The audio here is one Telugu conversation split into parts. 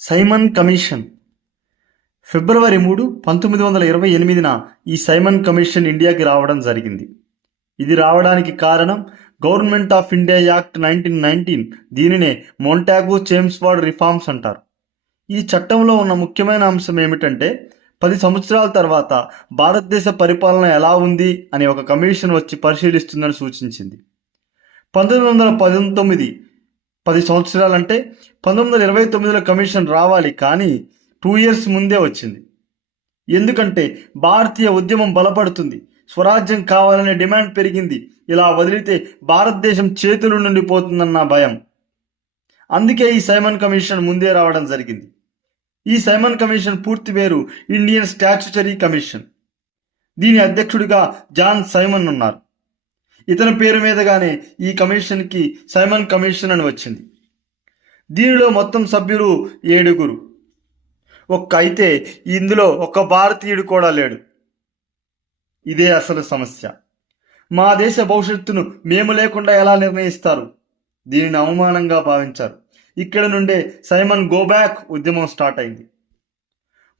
సైమన్ కమిషన్ ఫిబ్రవరి 3, 1928న ఈ సైమన్ కమిషన్ ఇండియాకి రావడం జరిగింది. ఇది రావడానికి కారణం గవర్నమెంట్ ఆఫ్ ఇండియా యాక్ట్ 1919. దీనినే మోంటాగు చేమ్స్ఫోర్డ్ రిఫార్మ్స్ అంటారు. ఈ చట్టంలో ఉన్న ముఖ్యమైన అంశం ఏమిటంటే 10 సంవత్సరాల తర్వాత భారతదేశ పరిపాలన ఎలా ఉంది అని ఒక కమిషన్ వచ్చి పరిశీలిస్తుందని సూచించింది. 1919 10 సంవత్సరాలంటే 1929లో కమిషన్ రావాలి, కానీ 2 years ముందే వచ్చింది. ఎందుకంటే భారతీయ ఉద్యమం బలపడుతుంది, స్వరాజ్యం కావాలనే డిమాండ్ పెరిగింది. ఇలా వదిలితే భారతదేశం చేతుల నుండి పోతుందన్న భయం. అందుకే ఈ సైమన్ కమిషన్ ముందే రావడం జరిగింది. ఈ సైమన్ కమిషన్ పూర్తి పేరు ఇండియన్ స్టాచ్యుటరీ కమిషన్. దీని అధ్యక్షుడిగా జాన్ సైమన్ ఉన్నారు. ఇతని పేరు మీదగానే ఈ కమిషన్కి సైమన్ కమిషన్ అని వచ్చింది. దీనిలో మొత్తం సభ్యులు 7. అయితే ఇందులో ఒక్క భారతీయుడు కూడా లేడు. ఇదే అసలు సమస్య. మా దేశ భవిష్యత్తును మేము లేకుండా ఎలా నిర్ణయిస్తారు? దీనిని అవమానంగా భావించారు. ఇక్కడ నుండే సైమన్ గో బ్యాక్ ఉద్యమం స్టార్ట్ అయింది.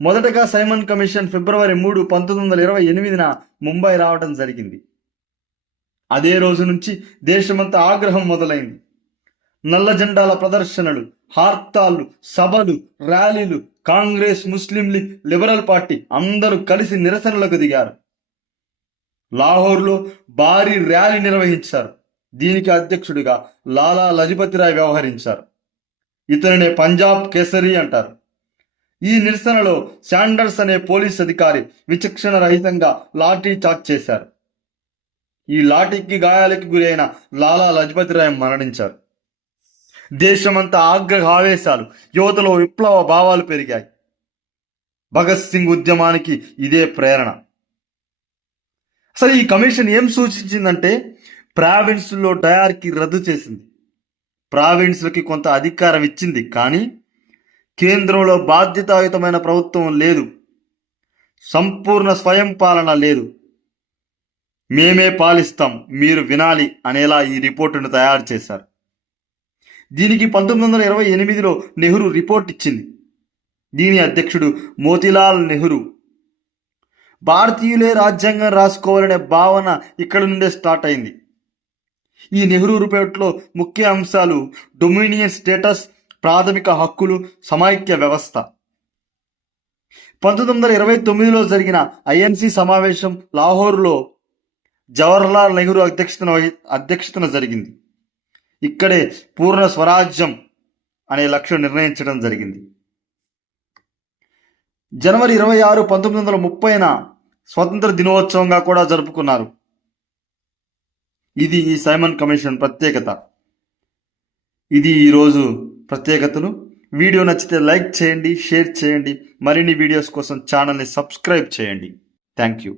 మొదటగా సైమన్ కమిషన్ ఫిబ్రవరి 3, 1928న ముంబై రావడం జరిగింది. అదే రోజు నుంచి దేశమంతా ఆగ్రహం మొదలైంది. నల్ల జెండాల ప్రదర్శనలు, హార్తాళ్ళు, సభలు, ర్యాలీలు. కాంగ్రెస్, ముస్లిం లీగ్, లిబరల్ పార్టీ అందరూ కలిసి నిరసనలకు దిగారు. లాహోర్లో భారీ ర్యాలీ నిర్వహించారు. దీనికి అధ్యక్షుడిగా లాలా లజపతిరాయ్ వ్యవహరించారు. ఇతనినే పంజాబ్ కేసరి అంటారు. ఈ నిరసనలో శాండర్స్ అనే పోలీస్ అధికారి విచక్షణ రహితంగా లాఠీ చార్జ్ చేశారు. ఈ లాఠీకి గాయాలకి గురైన లాలా లజపతిరాయ్ మరణించారు. దేశమంతా ఆవేశాలు, యువతలో విప్లవ భావాలు పెరిగాయి. భగత్ సింగ్ ఉద్యమానికి ఇదే ప్రేరణ. అసలు ఈ కమిషన్ ఏం సూచించిందంటే ప్రావిన్స్లో డయార్కీ రద్దు చేసింది. ప్రావిన్స్లకి కొంత అధికారం ఇచ్చింది, కానీ కేంద్రంలో బాధ్యతాయుతమైన ప్రభుత్వం లేదు, సంపూర్ణ స్వయం పాలన లేదు. మేమే పాలిస్తాం, మీరు వినాలి అనేలా ఈ రిపోర్టును తయారు చేశారు. దీనికి 1928లో నెహ్రూ రిపోర్ట్ ఇచ్చింది. దీని అధ్యక్షుడు మోతీలాల్ నెహ్రూ. భారతీయులే రాజ్యాంగం రాసుకోవాలనే భావన ఇక్కడ నుండే స్టార్ట్ అయింది. ఈ నెహ్రూ రిపోర్ట్లో ముఖ్య అంశాలు డొమినియన్ స్టేటస్, ప్రాథమిక హక్కులు, సమైక్య వ్యవస్థ. 1929లో జరిగిన ఐఎన్సి సమావేశం లాహోర్లో జవహర్లాల్ నెహ్రూ అధ్యక్షతన జరిగింది. ఇక్కడే పూర్ణ స్వరాజ్యం అనే లక్ష్యం నిర్ణయించడం జరిగింది. జనవరి 26, 1930న స్వతంత్ర దినోత్సవంగా కూడా జరుపుకున్నారు. ఇది ఈ సైమన్ కమిషన్ ప్రత్యేకత. ఇది ఈరోజు ప్రత్యేకతలు. వీడియో నచ్చితే లైక్ చేయండి, షేర్ చేయండి. మరిన్ని వీడియోస్ కోసం ఛానల్ని సబ్స్క్రైబ్ చేయండి. Thank you.